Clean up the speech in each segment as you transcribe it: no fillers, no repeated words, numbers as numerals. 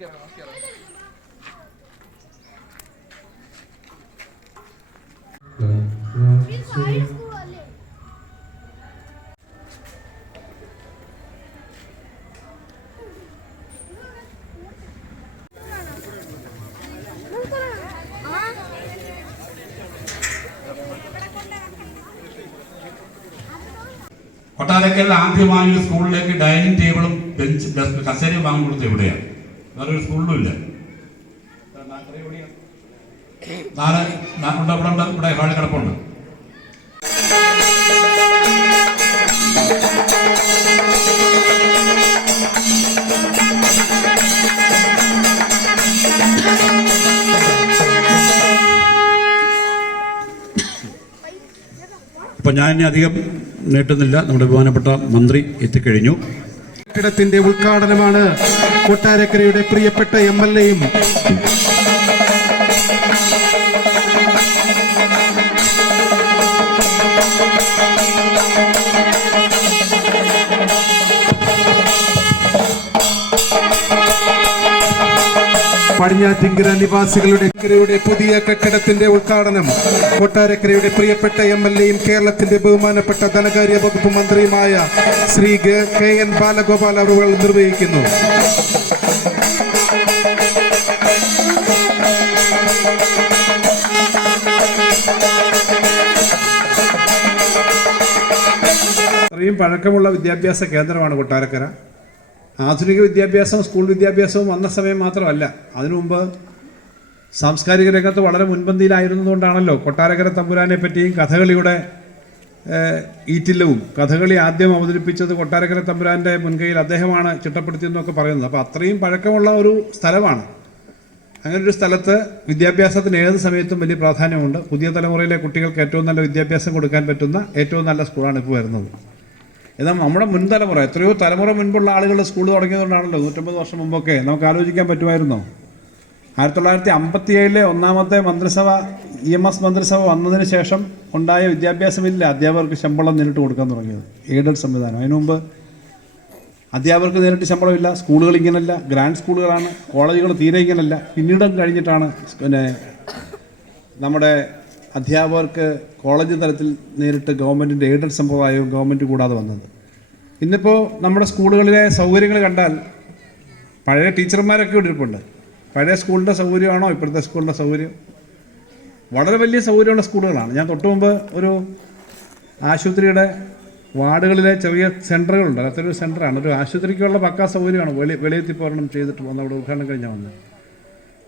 കൊട്ടാരക്കരയിൽ ആദ്യമായി സ്കൂളിലേക്ക് ഡൈനിങ് ടേബിളും ബെഞ്ച് കസേരയും വാങ്ങി കൊടുത്തത് എവിടെയാണ്? വേറൊരു സ്കൂളിലും ഇല്ല. ഇവിടെ ഹാളിൽ കിടപ്പുണ്ട്. ഇപ്പൊ ഞാൻ ഇനി അധികം നീട്ടുന്നില്ല. നമ്മുടെ ബഹുമാനപ്പെട്ട മന്ത്രി എത്തിക്കഴിഞ്ഞു. കെട്ടിടത്തിന്റെ ഉദ്ഘാടനമാണ് കൊട്ടാരക്കരയുടെ പ്രിയപ്പെട്ട MLA-യും പടിഞ്ഞാറ്റിങ്കര നിവാസികളുടെ പുതിയ കെട്ടിടത്തിന്റെ ഉദ്ഘാടനം കൊട്ടാരക്കരയുടെ പ്രിയപ്പെട്ട MLA-യും കേരളത്തിന്റെ ബഹുമാനപ്പെട്ട ധനകാര്യ വകുപ്പ് മന്ത്രിയുമായ ശ്രീ KN ബാലഗോപാൽ അവർ നിർവഹിക്കുന്നു. അത്രയും പഴക്കമുള്ള വിദ്യാഭ്യാസ കേന്ദ്രമാണ് കൊട്ടാരക്കര. ആധുനിക വിദ്യാഭ്യാസവും സ്കൂൾ വിദ്യാഭ്യാസവും വന്ന സമയം മാത്രമല്ല, അതിനു മുമ്പ് സാംസ്കാരിക രംഗത്ത് വളരെ മുൻപന്തിയിലായിരുന്നതുകൊണ്ടാണല്ലോ കൊട്ടാരക്കര തമ്പുരാനെ പറ്റിയും കഥകളിയുടെ ഈറ്റില്ലവും കഥകളി ആദ്യം അവതരിപ്പിച്ചത് കൊട്ടാരക്കര തമ്പുരാൻ്റെ മുൻകൈയിൽ അദ്ദേഹമാണ് ചിട്ടപ്പെടുത്തിയെന്നൊക്കെ പറയുന്നത്. അപ്പോൾ അത്രയും പഴക്കമുള്ള ഒരു സ്ഥലമാണ്. അങ്ങനൊരു സ്ഥലത്ത് വിദ്യാഭ്യാസത്തിന് ഏത് സമയത്തും വലിയ പ്രാധാന്യമുണ്ട്. പുതിയ തലമുറയിലെ കുട്ടികൾക്ക് ഏറ്റവും നല്ല വിദ്യാഭ്യാസം കൊടുക്കാൻ പറ്റുന്ന ഏറ്റവും നല്ല സ്കൂളാണ് ഇപ്പോൾ വരുന്നത്. എന്നാൽ നമ്മുടെ മുൻതലമുറ, എത്രയോ തലമുറ മുൻപുള്ള ആളുകൾ സ്കൂൾ തുടങ്ങിയതുകൊണ്ടാണല്ലോ 150 വർഷം മുമ്പൊക്കെ നമുക്ക് ആലോചിക്കാൻ പറ്റുമായിരുന്നോ? 1957 ഒന്നാമത്തെ മന്ത്രിസഭ EMS മന്ത്രിസഭ വന്നതിന് ശേഷം ഉണ്ടായ വിദ്യാഭ്യാസമില്ല അധ്യാപകർക്ക് ശമ്പളം നേരിട്ട് കൊടുക്കാൻ തുടങ്ങിയത്, എയ്ഡഡ് സംവിധാനം. അതിനു മുമ്പ് അധ്യാപകർക്ക് നേരിട്ട് ശമ്പളമില്ല. സ്കൂളുകൾ ഇങ്ങനല്ല, ഗ്രാൻഡ് സ്കൂളുകളാണ്. കോളേജുകൾ തീരെ ഇങ്ങനല്ല. പിന്നീടും കഴിഞ്ഞിട്ടാണ് നമ്മുടെ അധ്യാപകർക്ക് കോളേജ് തലത്തിൽ നേരിട്ട് ഗവൺമെൻറ്റിൻ്റെ എയ്ഡഡ് സമ്പ്രദായവും ഗവൺമെൻറ് കൂടാതെ വന്നത്. ഇന്നിപ്പോൾ നമ്മുടെ സ്കൂളുകളിലെ സൗകര്യങ്ങൾ കണ്ടാൽ പഴയ ടീച്ചർമാരൊക്കെ ഇരിപ്പുണ്ട്. പഴയ സ്കൂളിൻ്റെ സൗകര്യമാണോ ഇപ്പോഴത്തെ സ്കൂളിൻ്റെ സൗകര്യം? വളരെ വലിയ സൗകര്യമുള്ള സ്കൂളുകളാണ്. ഞാൻ തൊട്ട് മുമ്പ് ഒരു ആശുപത്രിയുടെ വാർഡുകളിലെ ചെറിയ സെൻറ്ററുകളുണ്ട്. അതൊരു സെൻറ്ററാണ്. ഒരു ആശുപത്രിക്കുള്ള പക്കാ സൗകര്യമാണ്. വെളിയെത്തിപ്പോരണം ചെയ്തിട്ട് വന്ന് അവിടെ ഉദ്ഘാടനം കഴിഞ്ഞാൽ വന്ന്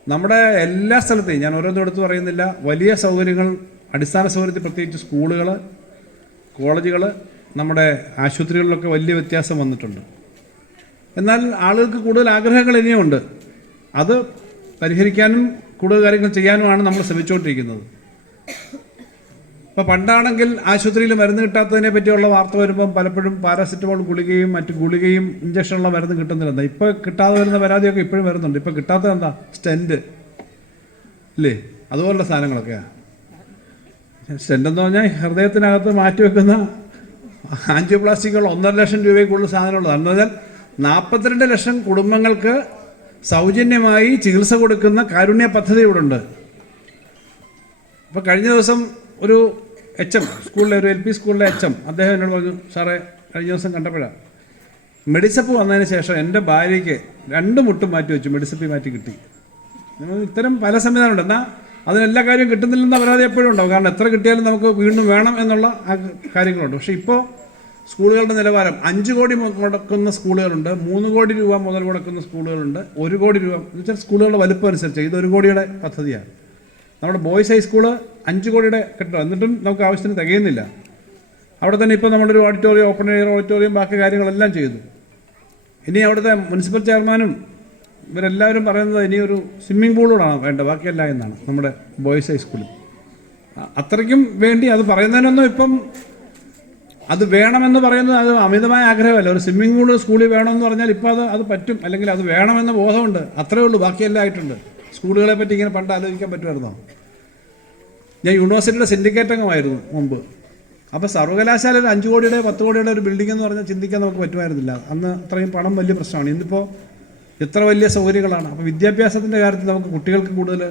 നമ്മുടെ എല്ലാ സ്ഥലത്തെയും, ഞാൻ ഓരോന്നും എടുത്ത് പറയുന്നില്ല, വലിയ സൗകര്യങ്ങൾ, അടിസ്ഥാന സൗകര്യത്തിൽ പ്രത്യേകിച്ച് സ്കൂളുകൾ, കോളേജുകൾ, നമ്മുടെ ആശുപത്രികളിലൊക്കെ വലിയ വ്യത്യാസം വന്നിട്ടുണ്ട്. എന്നാൽ ആളുകൾക്ക് കൂടുതൽ ആഗ്രഹങ്ങൾ ഇനിയുമുണ്ട്. അത് പരിഹരിക്കാനും കൂടുതൽ കാര്യങ്ങൾ ചെയ്യാനുമാണ് നമ്മൾ ശ്രമിച്ചുകൊണ്ടിരിക്കുന്നത്. ഇപ്പോൾ പണ്ടാണെങ്കിൽ ആശുപത്രിയിൽ മരുന്ന് കിട്ടാത്തതിനെ പറ്റിയുള്ള വാർത്ത വരുമ്പം പലപ്പോഴും പാരാസിറ്റമോൾ ഗുളികയും മറ്റ് ഗുളികയും ഇഞ്ചക്ഷനുള്ള മരുന്ന് കിട്ടുന്നില്ല. ഇപ്പോൾ കിട്ടാതെ വരുന്ന പരാതിയൊക്കെ ഇപ്പോഴും വരുന്നുണ്ട്. ഇപ്പോൾ കിട്ടാത്തത് എന്താ? സ്റ്റെൻറ്റ് ഇല്ലേ, അതുപോലുള്ള സാധനങ്ങളൊക്കെയാണ്. സ്റ്റെൻറ്റ് എന്ന് പറഞ്ഞാൽ ഹൃദയത്തിനകത്ത് മാറ്റിവെക്കുന്ന ആൻജിയോപ്ലാസ്റ്റിക്കുള്ള 1.5 ലക്ഷം രൂപയിൽ കൂടുതൽ സാധനമുള്ളത്. എന്ന് പറഞ്ഞാൽ 42 ലക്ഷം കുടുംബങ്ങൾക്ക് സൗജന്യമായി ചികിത്സ കൊടുക്കുന്ന കാരുണ്യ പദ്ധതി ഇവിടെ ഉണ്ട്. അപ്പോൾ കഴിഞ്ഞ ദിവസം ഒരു HM സ്കൂളിലെ, ഒരു LP സ്കൂളിലെ HM അദ്ദേഹം എന്നോട് പറഞ്ഞു, സാറേ കഴിഞ്ഞ ദിവസം കണ്ടപ്പോഴാണ് മെഡിസപ്പ് വന്നതിന് ശേഷം എൻ്റെ ഭാര്യയ്ക്ക് 2 മുട്ടും മാറ്റി വെച്ചു, മെഡിസപ്പ് മാറ്റി കിട്ടി. ഇത്തരം പല സംവിധാനമുണ്ട്. എന്നാൽ അതിനെല്ലാ കാര്യവും കിട്ടുന്നില്ലെന്ന പരാതി എപ്പോഴും ഉണ്ടാവും. കാരണം എത്ര കിട്ടിയാലും നമുക്ക് വീണ്ടും വേണം എന്നുള്ള കാര്യങ്ങളുണ്ട്. പക്ഷേ ഇപ്പോൾ സ്കൂളുകളുടെ നിലവാരം 5 കോടി മുടക്കുന്ന സ്കൂളുകളുണ്ട്, 3 കോടി രൂപ മുതൽ മുടക്കുന്ന സ്കൂളുകളുണ്ട്, 1 കോടി രൂപ എന്ന് വെച്ചാൽ സ്കൂളുകളുടെ വലുപ്പം അനുസരിച്ച്. ഇത് 1 കോടിയുടെ പദ്ധതിയാണ്. നമ്മുടെ ബോയ്സ് ഹൈസ്കൂള് 5 കോടിയുടെ കെട്ടിടം, എന്നിട്ടും നമുക്ക് ആവശ്യത്തിന് തികയുന്നില്ല. അവിടെ തന്നെ ഇപ്പോൾ നമ്മളൊരു ഓഡിറ്റോറിയം, ഓപ്പൺ എയർ ഓഡിറ്റോറിയം, ബാക്കി കാര്യങ്ങളെല്ലാം ചെയ്തു. ഇനി അവിടുത്തെ മുനിസിപ്പൽ ചെയർമാനും ഇവരെല്ലാവരും പറയുന്നത് ഇനിയൊരു സ്വിമ്മിംഗ് പൂളോടാണ് വേണ്ടത്, ബാക്കിയല്ല എന്നാണ് നമ്മുടെ ബോയ്സ് ഹൈസ്കൂളിൽ. അത്രയ്ക്കും വേണ്ടി അത് പറയുന്നതിനൊന്നും ഇപ്പം അത് വേണമെന്ന് പറയുന്നത് അത് അമിതമായ ആഗ്രഹമല്ല. ഒരു സ്വിമ്മിംഗ് പൂൾ സ്കൂളിൽ വേണമെന്ന് പറഞ്ഞാൽ ഇപ്പോൾ അത് പറ്റും, അല്ലെങ്കിൽ അത് വേണമെന്ന ബോധമുണ്ട്, അത്രയേ ഉള്ളൂ. ബാക്കിയെല്ലാം ആയിട്ടുണ്ട്. സ്കൂളുകളെ പറ്റി ഇങ്ങനെ പണ്ട് ആലോചിക്കാൻ പറ്റുമായിരുന്നോ? ഞാൻ യൂണിവേഴ്സിറ്റിയുടെ സിൻഡിക്കേറ്റ് അംഗമായിരുന്നു മുമ്പ്. അപ്പോൾ സർവകലാശാലയിൽ 5 കോടിയുടെ 10 കോടിയുടെ ഒരു ബിൽഡിംഗ് എന്ന് പറഞ്ഞാൽ ചിന്തിക്കാൻ നമുക്ക് പറ്റുമായിരുന്നില്ല. അന്ന് അത്രയും പണം വലിയ പ്രശ്നമാണ്. ഇന്നിപ്പോൾ എത്ര വലിയ സൗകര്യങ്ങളാണ്. അപ്പോൾ വിദ്യാഭ്യാസത്തിൻ്റെ കാര്യത്തിൽ നമുക്ക് കുട്ടികൾക്ക് കൂടുതൽ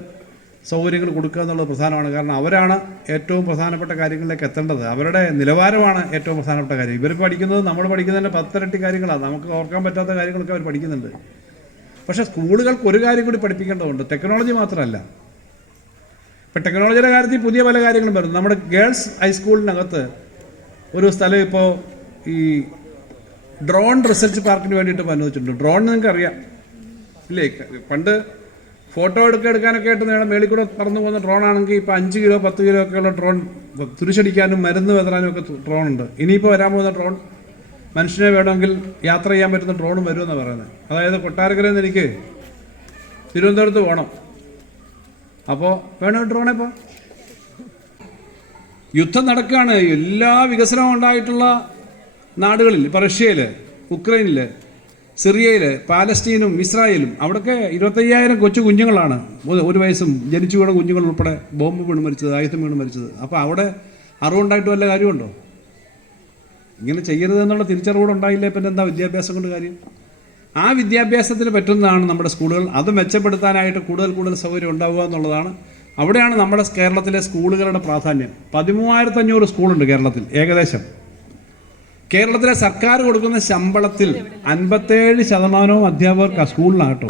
സൗകര്യങ്ങൾ കൊടുക്കുക എന്നുള്ളത് പ്രധാനമാണ്. കാരണം അവരാണ് ഏറ്റവും പ്രധാനപ്പെട്ട കാര്യങ്ങളിലേക്ക് എത്തേണ്ടത്. അവരുടെ നിലവാരമാണ് ഏറ്റവും പ്രധാനപ്പെട്ട കാര്യം. ഇവർ പഠിക്കുന്നത് നമ്മൾ പഠിക്കുന്നതിൻ്റെ 10 ഇരട്ടി കാര്യങ്ങളാണ്. നമുക്ക് ഓർക്കാൻ പറ്റാത്ത കാര്യങ്ങളൊക്കെ അവർ പഠിക്കുന്നുണ്ട്. പക്ഷേ സ്കൂളുകൾക്ക് ഒരു കാര്യം കൂടി പഠിപ്പിക്കേണ്ടതുണ്ട്, ടെക്നോളജി മാത്രമല്ല. ഇപ്പം ടെക്നോളജിയുടെ കാര്യത്തിൽ പുതിയ പല കാര്യങ്ങളും വരുന്നു. നമ്മുടെ ഗേൾസ് ഹൈസ്കൂളിനകത്ത് ഒരു സ്ഥലം ഇപ്പോൾ ഈ ഡ്രോൺ റിസർച്ച് പാർക്കിന് വേണ്ടിയിട്ട് അനുവദിച്ചിട്ടുണ്ട്. ഡ്രോൺ നിങ്ങൾക്ക് അറിയാം ഇല്ലേ? പണ്ട് ഫോട്ടോ എടുക്കാനൊക്കെ ആയിട്ട് നേരെ മേളിൽ കൂടെ പറന്നു പോകുന്ന ഡ്രോൺ ആണെങ്കിൽ ഇപ്പോൾ 5 കിലോ 10 കിലോ ഒക്കെയുള്ള ഡ്രോൺ തുരിശടിക്കാനും മരുന്ന് വെതറാനും ഒക്കെ ഡ്രോൺ ഉണ്ട്. ഇനിയിപ്പോൾ വരാൻ പോകുന്ന ഡ്രോൺ മനുഷ്യനെ വേണമെങ്കിൽ യാത്ര ചെയ്യാൻ പറ്റുന്ന ഡ്രോണും വരുമെന്നാണ് പറയുന്നത്. അതായത് കൊട്ടാരക്കരയിൽ നിന്ന് എനിക്ക് തിരുവനന്തപുരത്ത് പോകണം, അപ്പോൾ വേണം ഡ്രോണെ. ഇപ്പോൾ യുദ്ധം നടക്കുകയാണ്. എല്ലാ വികസനവും ഉണ്ടായിട്ടുള്ള നാടുകളിൽ, ഇപ്പോൾ റഷ്യയിൽ, ഉക്രൈനിൽ, സിറിയയിൽ, പാലസ്തീനും ഇസ്രായേലും അവിടെയൊക്കെ 25,000 കൊച്ചു കുഞ്ഞുങ്ങളാണ് 1 വയസ്സും ജനിച്ചു വീണ കുഞ്ഞുങ്ങൾ ഉൾപ്പെടെ ബോംബ് വീണ് മരിച്ചത്, ആയുധം വീണ് മരിച്ചത്. അപ്പോൾ അവിടെ അറിവുണ്ടായിട്ട് വല്ല കാര്യമുണ്ടോ? ഇങ്ങനെ ചെയ്യരുതെന്നുള്ള തിരിച്ചറിവോടെ ഉണ്ടായില്ലേ പിന്നെ എന്താ വിദ്യാഭ്യാസം കൊണ്ട് കാര്യം? ആ വിദ്യാഭ്യാസത്തിന് പറ്റുന്നതാണ് നമ്മുടെ സ്കൂളുകൾ. അത് മെച്ചപ്പെടുത്താനായിട്ട് കൂടുതൽ സൗകര്യം ഉണ്ടാവുക എന്നുള്ളതാണ്. അവിടെയാണ് നമ്മുടെ കേരളത്തിലെ സ്കൂളുകളുടെ പ്രാധാന്യം. 13,500 സ്കൂളുണ്ട് കേരളത്തിൽ ഏകദേശം. കേരളത്തിലെ സർക്കാർ കൊടുക്കുന്ന ശമ്പളത്തിൽ 57% അധ്യാപകർക്ക് ആ സ്കൂളിനാകട്ടോ.